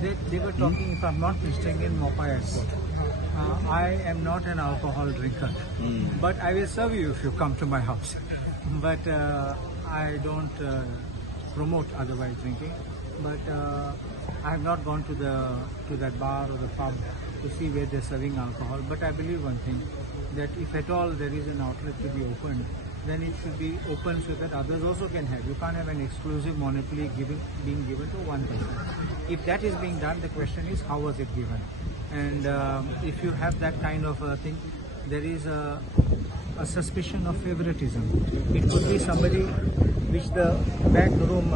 They were talking, if I'm not mistaken, Mopai Airport. I am not an alcohol drinker, but I will serve you if you come to my house. But I don't promote otherwise drinking. But I have not gone to that bar or the pub to see where they're serving alcohol. But I believe one thing, that if at all there is an outlet to be opened, then it should be open so that others also can have. You can't have an exclusive monopoly being given to one person. If that is being done, the question is, how was it given? And if you have that kind of a thing, there is a suspicion of favoritism. It could be somebody which the backroom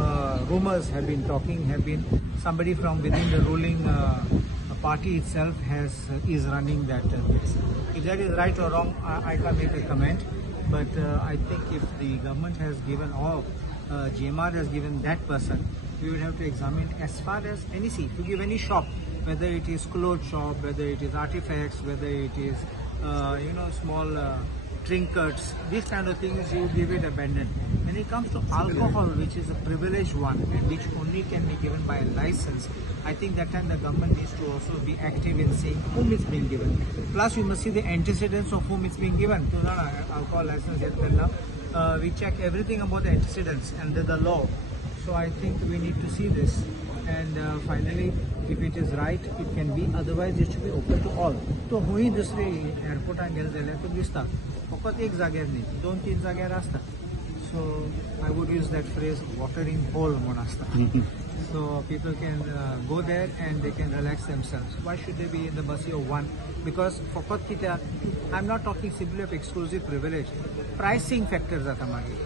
rumors have been talking, have been somebody from within the ruling party itself is running that place. If that is right or wrong, I can't make a comment. But I think if the government has given, or GMR has given that person, we will have to examine as far as any, see, to give any shop, whether it is clothes shop, whether it is artifacts, whether it is small trinkets, these kind of things, you give it abandon. When it comes to alcohol, which is a privileged one and which only can be given by a license, I think that time the government needs to also be active in saying whom it's being given. Plus, you must see the antecedents of whom it's being given. To alcohol license, we check everything about the antecedents under the law. So I think we need to see this. And finally, if it is right, it can be. Otherwise, it should be open to all. तो हुई दुसरे एअरपोर्टान गेले जाल्यार तुका दिसता फकत एक जाग्यार न्ही, 2-3 जाग्यार आसता. So I would use that phrase, watering hole म्हण आसता. So people can go there and they can relax themselves. Why should they be in the mercy of one? Because फकत कित्याक, I'm not talking simply of exclusive privilege. Pricing factor जाता मागीर.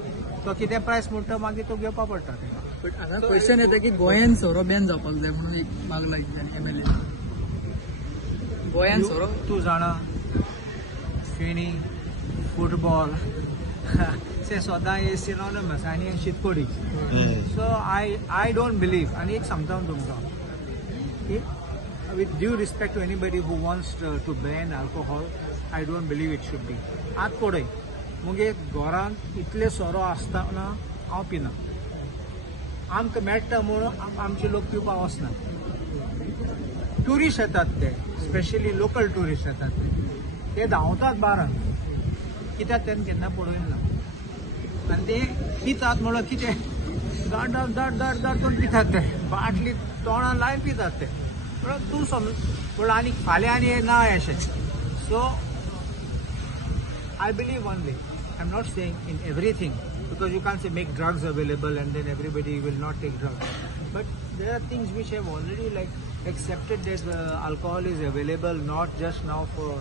तो कितें price म्हणटा मागीर तो घेवपा पडटा तेका. बट आता क्वेश्चन येता की गोंयान सोरो बॅन जावपाक जाय म्हणून एक मागला MLA. गोंयान सोरो तूं जाणा फेणी फुटबॉल से सदां हे सिनोनिमस आनी शीतकोडी. सो I don't believe, आनी एक सांगता तुमकां, with due respect to anybody who wants to ban alcohol, I don't believe it should be. आत पळय मुगे घरान इतले सोरो आसतना हांव पिना. आमकां मेळटा म्हणून आमचे लोक पिवपाक वचना. ट्युरिस्ट येतात ते, स्पेशली लोकल ट्युरिस्ट येतात ते धांवतात बारान. कित्याक तेन्ना केन्ना पळयलें ना. आनी ते पितात म्हणून कितें दाट दाट दाट दाट दाट करून पितात ते. बाटली तोंडान लायन पितात ते. म्हणून तूं समज म्हणून आनी फाल्यां आनी हें ना अशें. सो I believe one way. I'm not saying in everything, because you can't say make drugs available and then everybody will not take drugs. But there are things which have already accepted that alcohol is available, not just now, for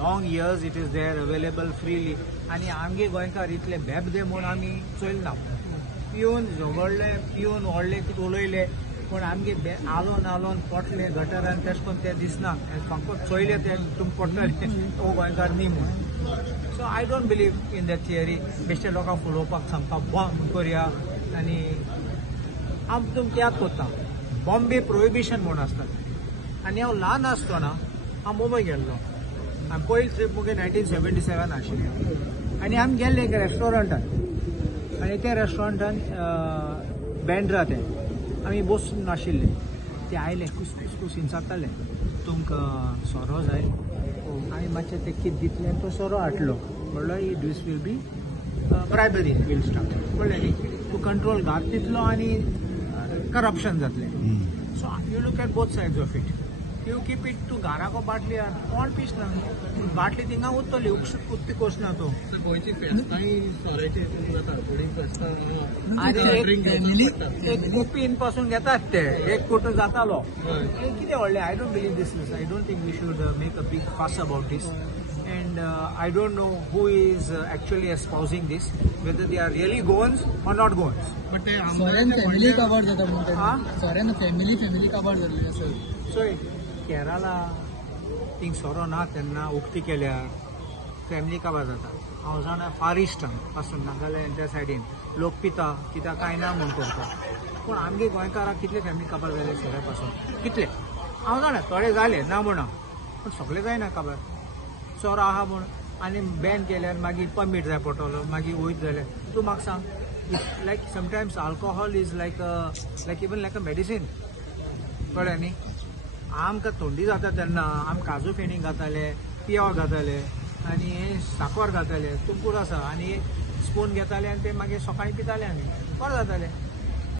long years it is there available freely. आणि आमगे गोंयकार इतले बेबदे म्हूण आमी चलना. पिवन झगडले, पिवन व्हडले उलयले, पूण आमगे आलोन पडले गटरान तेश कोन्न ते दिसना. फकत चोयले ते तुमकां पडटले तो गोंयकार न्ही म्हूण. So I don't believe in that theory. बेश्टे लोकांक फुलोवपाक सांगता बॉम्ब करया आनी आम तुमकां याद करता बॉम्बे प्रोहिबिशन म्हूण आसता. आनी हांव ल्हान आसतना हांव मुंबय गेल्लो. हांवें पयली ट्रीप मुगे 1977 आशिल्ली. आनी आमी गेल्ले एक रेस्टॉरंटान. आनी त्या रेस्टॉरंटान बँड्रा ते आमी बसून नाशिल्ले. ते आयले कुसकुस विचारताले तुमकां सोरो जाय. आनी मातशें ते कितें दितलें तो सोरो हाडलो. म्हणलो दीस वील बी ब्रायबरी वील स्टार्ट. म्हणलें न्ही तूं कंट्रोल घात तितलो आनी करप्शन जातलें. So you look at both sides of it. You keep it तूं घराको बाटली कोण पिसना. बाटली थिंगा उरतली, उक्ती कोसना तो. गोंयची फेस्तांय सोऱ्याची जाता, थोडी फेस्तां एक कुपीन पासून घेतात ते, एक कोटो जातालो. कितें व्हडलें. I don't believe this is. I don't think we should make a big fuss about this. And I don't know who is actually espousing this, whether they are really Goans or not Goans. But Soren family covered जाता म्हणतात. Soren family covered जाल्ली आसा. So Kerala thing सोरो ना तेन्ना उक्ती केल्यार family काबार जाता. हांव जाणा फार इस्टान पासून नागालँड त्या सायडीन लोक पिता कित्याक काय ना म्हूण करता. पूण आमगे गोंयकाराक कितले फॅमिली काबार जाले सोऱ्या पासून कितले. हांव जाणा थोडे जाले ना म्हणा, पूण सगळे जायना काबार. सोरो आहा म्हूण आनी बॅन केल्यार मागीर परमीट जाय पडटलो, मागीर वयत जाल्यार तूं म्हाका सांग. लायक sometimes alcohol is like even like a medicine. कळ्ळें न्ही आमकां थंडी जाता तेन्ना आमी काजू फेणी घाताले पियाव घाताले आनी हे साखर घाताले तुमकूर आसा आनी स्पून घेताले आनी ते मागीर सकाळीं पिताले आमी बरें जातालें